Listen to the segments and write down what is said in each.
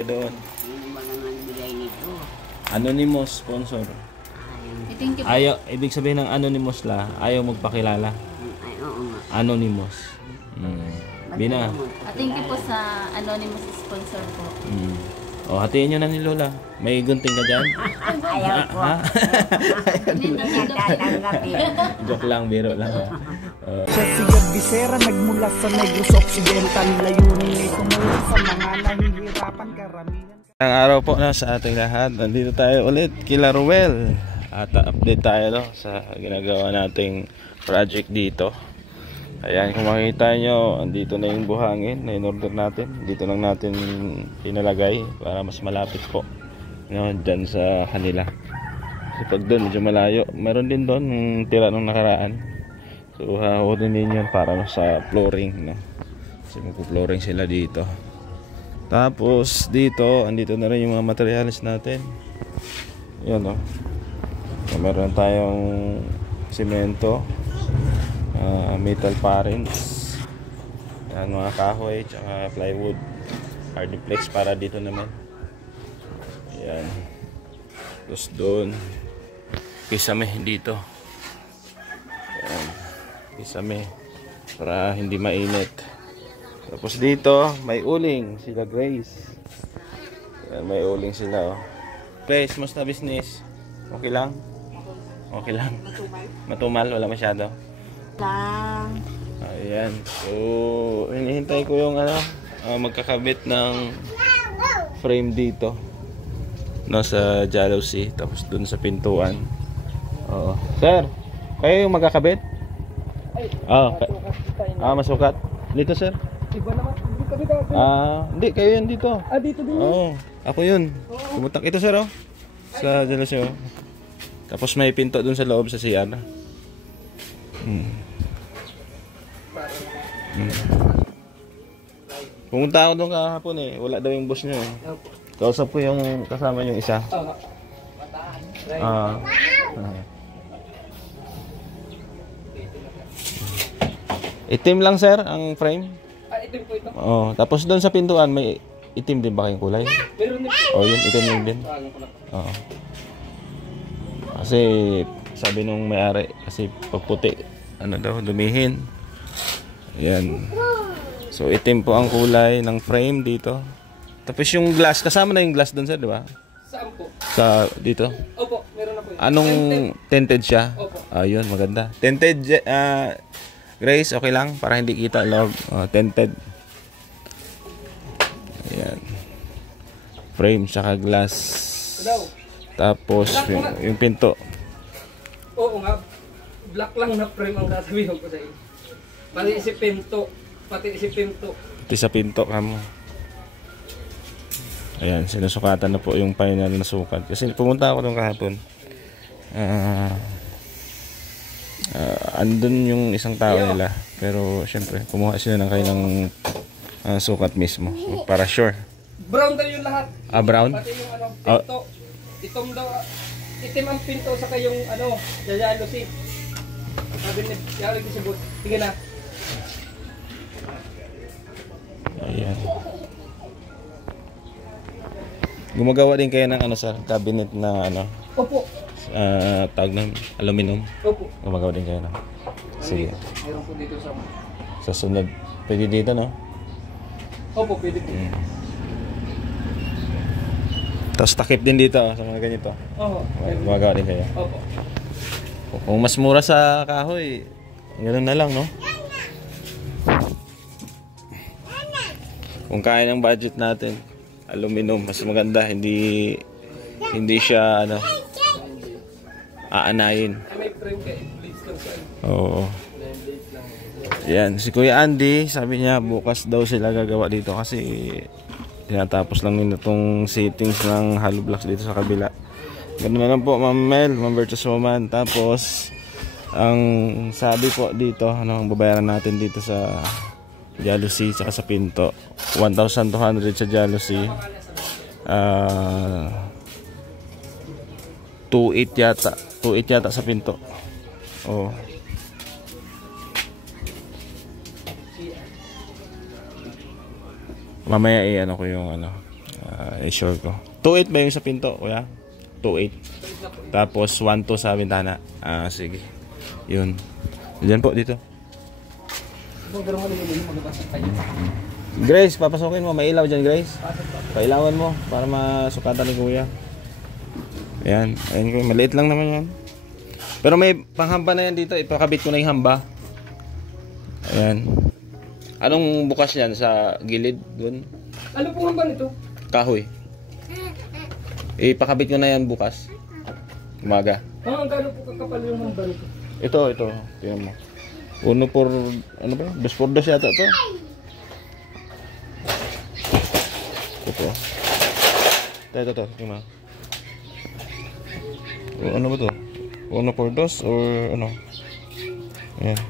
Doon. Yung mga nagbigay nito. Anonymous sponsor. Ayaw, ibig sabihin ng anonymous la, ayaw magpakilala. Ay, oo nga. Anonymous. Bina. Thank you po sa anonymous sponsor po. O, hatiin nyo na ni Lola. May gunting ka dyan? Ayaw po. Hindi niya tatanggapin. Joke lang, biro lang. Siya si Bisera, nagmula sa Negros Occidental. Layunin ay tumulong sa mga nahihirapan karamihan. Ang araw po na sa ating lahat. Nandito tayo ulit kila Ruel. At update tayo no, sa ginagawa nating project dito. Ayan, kung makikita nyo, andito na yung buhangin na in-order natin. Dito lang natin pinalagay para mas malapit po, no, dyan sa kanila. Kasi pag doon medyo malayo, meron din doon yung tira nung nakaraan. So hahutin din yun para sa flooring, no? Kasi magpo-flooring sila dito. Tapos dito, andito na rin yung mga materials natin. Yan, no? So, meron tayong simento, metal parings, yan, mga kahoy, tsaka plywood, hardiplex para dito naman. Yan. Tapos doon kisame dito. Yan. Kisame para hindi mainit. Tapos dito may uling sila Grace. Yan, may uling sila, oh. Grace, musta business? Okay lang? Okay lang. Matumal, wala masyado. Ayan. So, hinihintay ko yung magkakabit ng frame dito, no, sa jealousy. Tapos dun sa pintuan. Oo. Sir, kayo yung magkakabit? Masukat. Dito, sir? Iba naman, hindi kami kami. Hindi, kayo yan dito. Dito din. Oo. Ako yun. Pumutak ito, sir, oh. Sa jealousy, oh. Tapos may pinto dun sa loob sa CR. Pumunta ako doon kahapon eh. Wala daw yung boss nyo eh. Kausap ko yung kasama yung isa. Itim lang, sir, ang frame. Itim po ito. Oo. Tapos doon sa pintuan may itim din ba kayong kulay? Meron din. Yun, itim din. Oo. Kasi sabi nung may-ari, kasi pag puti, dumihin. Ayan. So itim po ang kulay ng frame dito. Tapos yung glass, kasama na yung glass doon, sir, di ba? Saan po? Sa dito. Opo, meron na po yun. Anong tinted siya? Opo. Ayun, maganda. Tinted, Grace, okay lang para hindi kita log. Tinted. Ayan. Frame saka glass. Tapos yung pinto. Oo nga. Black lang na frame ang sasabihin ko sa iyo. Pati si pinto. Pati sa pinto kamo. Ayan, sinusukatan na po yung final na sukat. Kasi pumunta ako doon kahapon. Andun yung isang tao nila. Pero syempre, kumuha sila ng kailang sukat mismo. Para sure. Brown daw yung lahat. Brown? Pati yung pinto. Itom daw. Itim ang pinto sa kayong jealousy. Sabi ni Yari ko sabot. Sige na. Ayan. Gumagawa din kayo ng sir, cabinet na Opo. tawag ng aluminum. Opo. Gumagawa din kayo ng. Sige. Meron po dito sa sunod. Pwede dito, no? Opo, pwede po. Tapos takip din dito, sa mga ganito. Oo. Gumagawa din kayo. Opo. Kung mas mura sa kahoy, ganoon na lang, no? Kung kaya ng budget natin, aluminum, mas maganda, hindi siya aanayin. May frame kay blades lang sa. Oo. Yan, si Kuya Andy, sabi niya bukas daw sila gagawa dito kasi tinatapos lang nila itong settings ng hollow blocks dito sa kabila. Ganun na lang po, Ma'am Mel, Ma'am Virtuous Woman. Tapos ang sabi po dito, ang babayaran natin dito sa jealousy saka sa pinto, 1,200 sa jealousy, 2,800 yata sa pinto. Mamaya ko yung I-sure ko. 2.8 ba yung sa pinto, kuya? 2.8. Tapos 1.2 sa bintana. Sige. Yun. Diyan po, dito. Grace, papasokin mo. May ilaw dyan, Grace. Pailawan mo para masukatan ni kuya. Ayan. Ayan ko. Maliit lang naman yan. Pero may panghamba na yan dito. Ipakabit ko na yung hamba. Ayan. Anong bukas yan? Sa gilid? Doon? Ano pong hamba nito? Kahoy. Ipakabit ko na yan bukas. Umaga. Gano'n po kakapal yung hamba nito? Ito. Tingnan mo. 1 por, ano ba? 2 por 2 yata ito. Ito. Tingnan mo. Ano ba ito? 1 por 2 or ano? Ayan.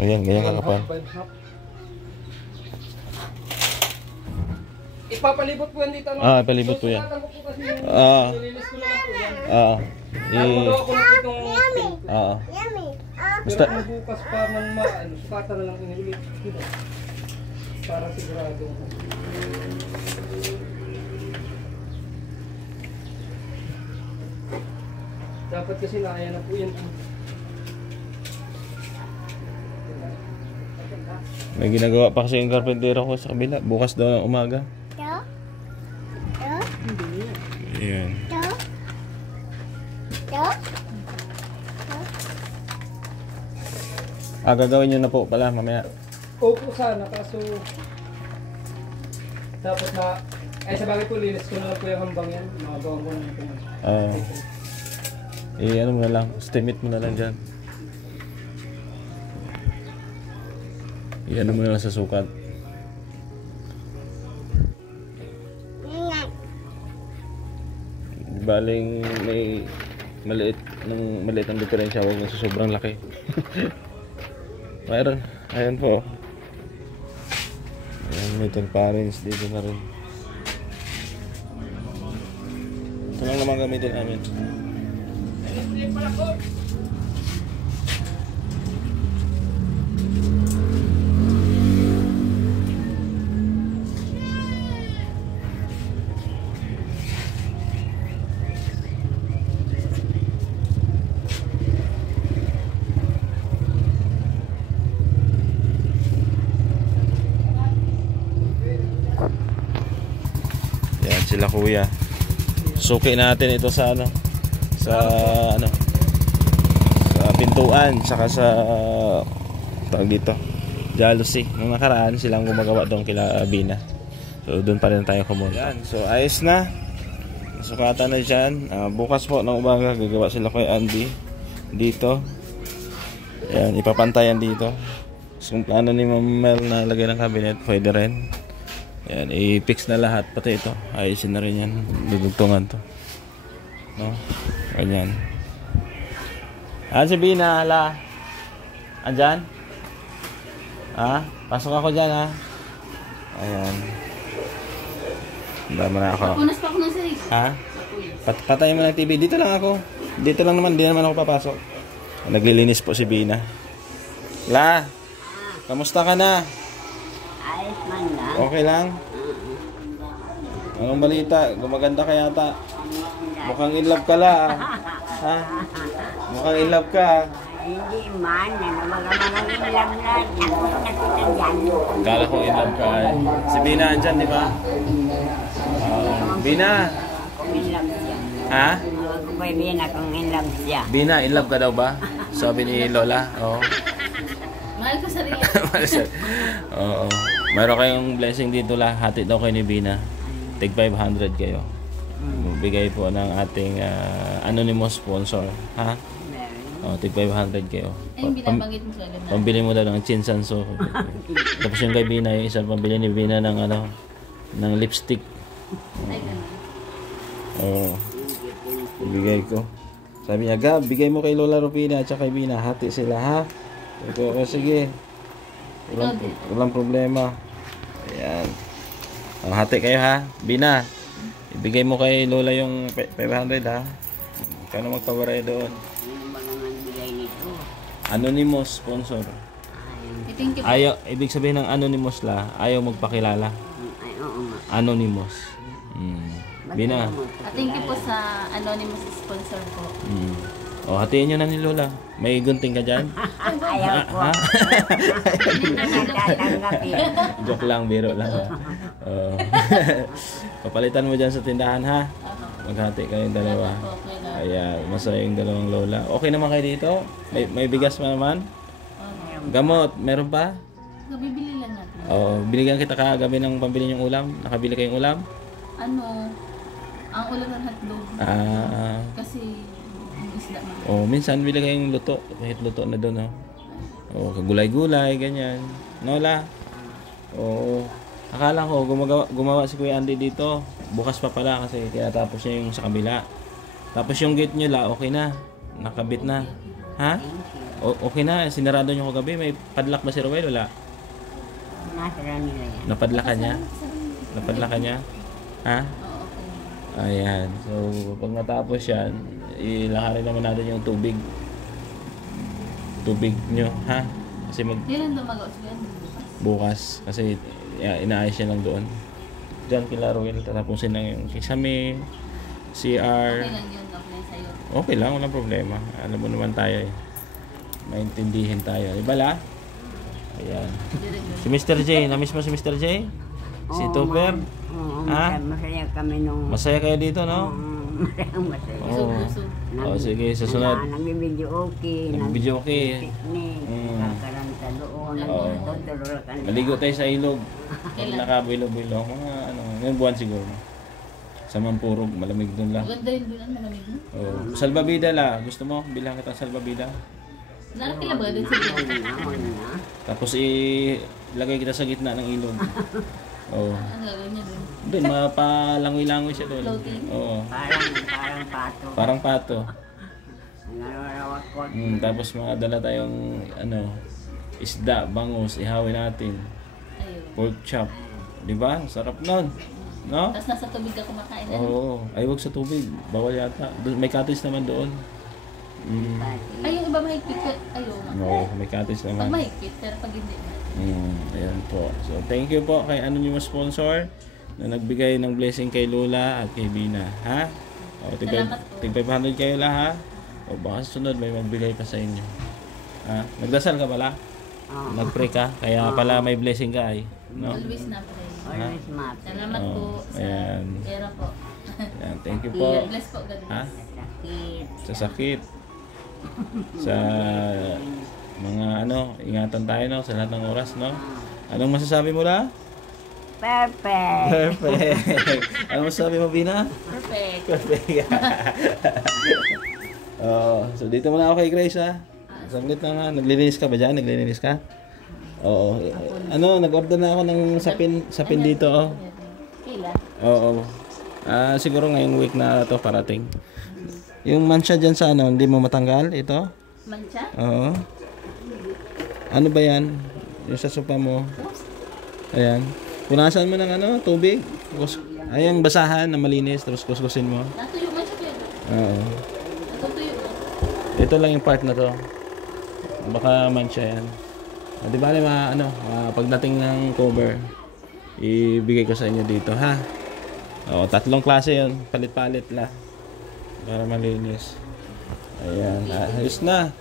Ayan, ganyan kakapal. Ipapalibot po yan dito, no? Ipalibot po yan. Susukatan ko po kasi yung nililis ko na lang po yan. Magawa ko na po itong pinto. Basta, Pero kung bukas pa man sukatan na lang iniulit. Para sigurado. Dapat kasi naaya na po yan. may ginagawa pa kasi yung karpentero ko sa kabila. Bukas daw ng umaga. Ayan. Gagawin nyo na po pala mamaya. Opo sana, kaso dapat na sa bagay po linis ko na lang po yung hambang yan. Magawang ko na lang po yan. Ano mo na lang, estimate mo na lang dyan. Ano mo na lang sa sukat. Baling may maliit ang diferensya, huwag sa sobrang laki. Mayroon, ayan po. Ayan, may transparency dito na rin. Ito lang naman gamitin namin. Yan sila kuya. Suki natin ito sa sa pintuan saka sa tawag dito jealousy. Nung nakaraan silang gumagawa doon kila Bina. So doon pa rin tayo kumunta. Yan. So ayos na. Sukatan na dyan. Bukas po ng umaga gagawa sila kay Andy dito. Yan, ipapantayan dito. So kung plano ni Ma'am Mel na lagay ng cabinet, pwede rin. Yan, i-fix na lahat pati ito. Ayusin na rin yan. Dudugtungan to. No? Ganyan. Si Bina, hala. Andyan? Pasok ako dyan, ha? Ayan. Dama na ako. Punas pa ako ng sarili. Patayin mo ng TV. Dito lang ako. Dito lang naman. Di naman ako papasok. Naglilinis po si Bina. La, kamusta ka na? Ayos man lang. Okay lang? Anong balita? Gumaganda ka yata. Mukhang in love ka la. Ha? Mukhang in love ka. Hindi man. Mga ilang na. Ako nakita dyan. Kala ko in love ka. Si Bina andyan, di ba? Bina. Kung in love siya. Ha? Kung may Bina kung in love siya. Bina, in love ka daw ba? Sabi ni Lola. Oo. Mahal ko sarili. Oo. Meron kayong blessing dito la. Hatid daw kayo ni Bina. Tig 500 kayo. Bigay po ng ating anonymous sponsor. Ha? Tig 500 kayo. Ay, yung binabanggit mo sa alam na. Pambili mo daw ng chinsanso. Tapos yung kay Bina, yung isang pambili ni Bina ng ng lipstick. Ay, ganun. Oo. Bigay ko. Sabi niya, Gab, bigay mo kay Lola Rufina at saka kay Bina. Hati sila, ha? Ito, sige. Walang problema. Ayan. Hati kayo, ha? Bina, ibigay mo kay Lola yung 500, ha? Kano magpabaray doon? Ano ba naman bigay nito? Anonymous sponsor. Thank you po. Ayaw, ibig sabihin ng anonymous la, ayaw magpakilala. Ay, oo nga. Anonymous. Bina. At thank you po sa anonymous sponsor po. O, hatiin nyo na ni Lola. May gunting ka dyan? Ayaw ko. Ha? Hindi na tatanggapin. Joke lang, biro lang. Oo. Papalitan mo dyan sa tindahan, ha? Maghati kayong dalawa. Okay na. Ayan, masaya yung dalawang Lola. Okay naman kayo dito? May bigas pa naman? Gamot, meron pa? Bibili lang natin. Oo, binigyan kita kagabi ng pambili yung ulam. Nakabili kayong ulam? Ano, ang ulam ng hotdog. Kasi yung isda na. Oh, minsan bili kayong luto. Kahit luto na doon, oh. Oh, kagulay-gulay, ganyan. Nola? Oo. Akala ko gumawa si Kuya Andy dito. Bukas pa pala kasi tinatapos niya yung sa kabila. Tapos yung gate niyo la, okay na. Nakabit na. Ha? Okay na, sinarado niyo kagabi. May padlock ba si Rowel? Wala. Nasira nila yan. Napadlakan niya? Napadlakan niya? Ha? Oo, okay. Ayan. So, pag natapos yan, ilakarin naman natin yung tubig. Tubig nyo, ha? Kasi Kailan dumagaw siya? bukas. Kasi inaayos siya lang doon. Diyan kila Rowel, tatapusin lang yung kisame, CR. Okay lang yun, okay sa'yo. Okay lang, walang problema. Alam mo naman tayo eh. Maintindihin tayo. Ibala? Ayan. Si Mr. J, na-miss mo si Mr. J? Si Oo, Tupper? Oo, Ha? masaya kami nung... Masaya kayo dito, no? Masaya. Oo. Oh, sige, susunod. Nag-video okay. Nag-video okay. Picnic. Kakaranta doon. Oo. Tutulog ka na. Maligo tayo sa ilog. Pag Kailan? nakabilog-bilog. Mga ano, ngayong buwan siguro. Sa Mampurog, malamig doon lang. Maganda rin doon, malamig mo. Oh. Salbabida la. Gusto mo? Bilang kita salbabida. Lalaki lang ba din sa Tapos ilagay kita sa gitna ng ilog. Oh. Ang gagawin niya doon? Doon, mapalangoy-langoy siya doon. Floating? Oo. Parang pato. Parang pato. Narawak ko. Tapos makadala tayong ano, isda, bangus, ihawin natin. Ayun. Pork chop. Di ba? Sarap nun. No? Tapos nasa tubig ka kumakain. Oo. Ay, wag sa tubig. Bawal yata. May cottage naman doon. Ay, yung iba mahigpit ka. Ayun. Oo, may cottage Pag naman. mahigpit, pero pag hindi na. Ayan po. So, thank you po kay Anonymous Sponsor na nagbigay ng blessing kay Lola at kay Bina. Ha? O, Salamat po. tig 500 kayo la, ha? O, baka sunod may magbigay pa sa inyo. Ha? Nagdasal ka pala? Nagpray ka? Kaya pala may blessing ka ay. No? Always na pray. Always map. Salamat po sa Ayan. pera po. Ayan, thank you po. God bless po. God Ha? bless. Sakit. Sa sakit. Sa mga ano, ingatan tayo no sa lahat ng oras, no? Anong masasabi mo la? Perfect. Perfect. Anong masasabi mo, Bina? Perfect. Perfect. Oh, so dito muna ako kay Grace, ha? Saglit na nga. Naglilinis ka ba dyan? Naglilinis ka? Oo. Ano, nag-order na ako ng sapin dito, oh. Kailan? Oo. Siguro ngayong week na to parating. Yung mancha dyan sa ano, hindi mo matanggal ito? Mancha? Oo. Ano ba yan? Yung sa sopa mo. Ayan. Punasan mo ng ano, tubig. Ayan, basahan na malinis. Tapos kuskusin mo. Natuyo mancha ko yun. Oo. Natutuyo po. Ito lang yung part na to. Baka mancha yan. Di ba pagdating ng cover, ibigay ko sa inyo dito, ha? Oo, 3 klase yun. Palit-palit la. Para malinis. Ayan. Ayos na.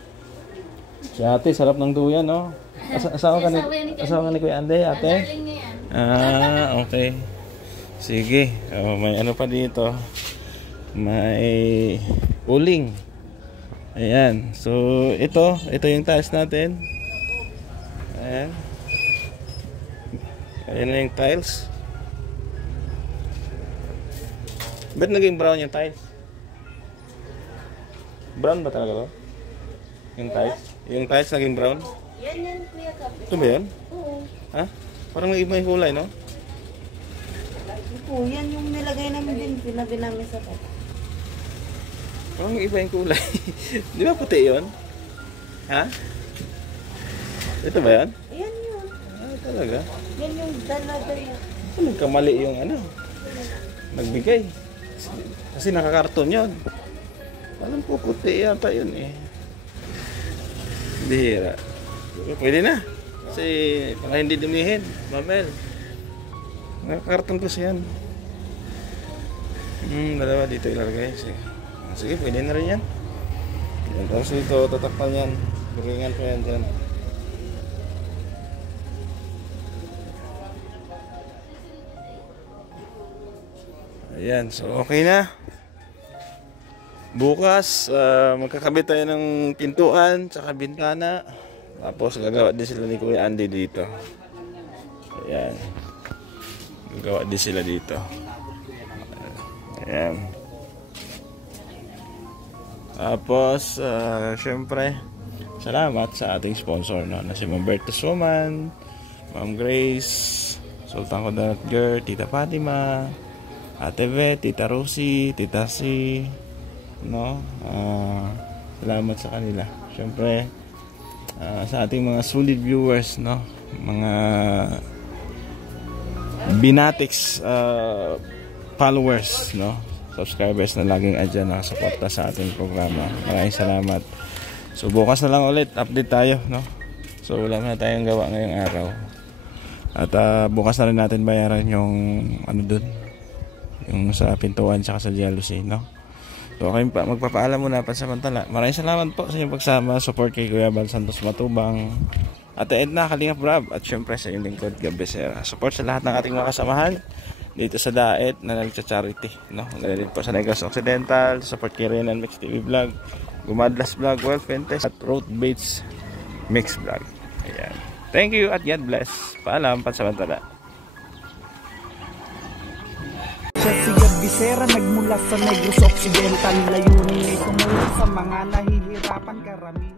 Si ate, sarap ng duyan, no? Asawa ka ni Kuya Andy, ate? Darling niya yan. Okay. Sige. May ano pa dito. May uling. Ayan. So, ito yung tiles natin. Ayan. Ayan na yung tiles. Ba't naging brown yung tiles? Brown ba talaga to? Yung tiles? Yung tiles naging brown? Yan, Kuya Kape. Ito ba yan? Oo. Ha? Parang may iba yung kulay, no? Po, yan yung nilagay namin din, sinabi namin sa kanya. Parang may iba yung kulay. Di ba puti yun? Ha? Ito ba yan? Yan yun. Talaga? Yan yung dalaga yan. Nagkamali yung ano. Nagbigay. Kasi nakakarton yun. Alam ko puti yata yun eh. Bihira. Pwede na. Kasi para hindi dumihin. Mamel. Nakakarton kasi yan. Dalawa dito ilalagay. Sige, pwede na rin yan. Tapos dito, tatakpan yan. Buringan ko yan dyan. Ayan, so okay na. Bukas, magkakabit tayo ng pintuan, tsaka bintana. Tapos gagawa din sila ni Kuya Andy dito. Ayan. Gagawa din sila dito. Ayan. Tapos, syempre, salamat sa ating sponsor, no? Na si Ma'am Bertus Woman, Ma'am Grace, Sultan Kudarat Girl, Tita Fatima, Ate Vet, Tita Rosie, Tita C, no? Salamat sa kanila. Syempre, sa ating mga solid viewers, no? Mga Binatics followers, no? Subscribers na laging andyan nakasuporta sa ating programa. Maraming salamat. So bukas na lang ulit update tayo, no? So wala na tayong gawa ngayong araw. At bukas na rin natin bayaran yung ano dun, yung sa pintuan tsaka sa jealousy, no? So okay, magpapaalam muna pansamantala. Maraming salamat po sa inyong pagsama, support kay Kuya Bal Santos Matubang, Ate Edna Kalingap Brab, at syempre sa inyong lingkod Gab Becerra. Support sa lahat ng ating mga kasamahan dito sa Daet na nagcha-charity, no? Galing po sa Negros Occidental, support kay Renan Mix TV Vlog, Gumadlas Vlog, World Fentes, at Road Baits Mix Vlog. Ayan. Thank you at God bless. Paalam, pansamantala. Siya si Gab Becerra, nagmula sa Negros Occidental. Layunin ay tumulong sa mga nahihirapan karamihan.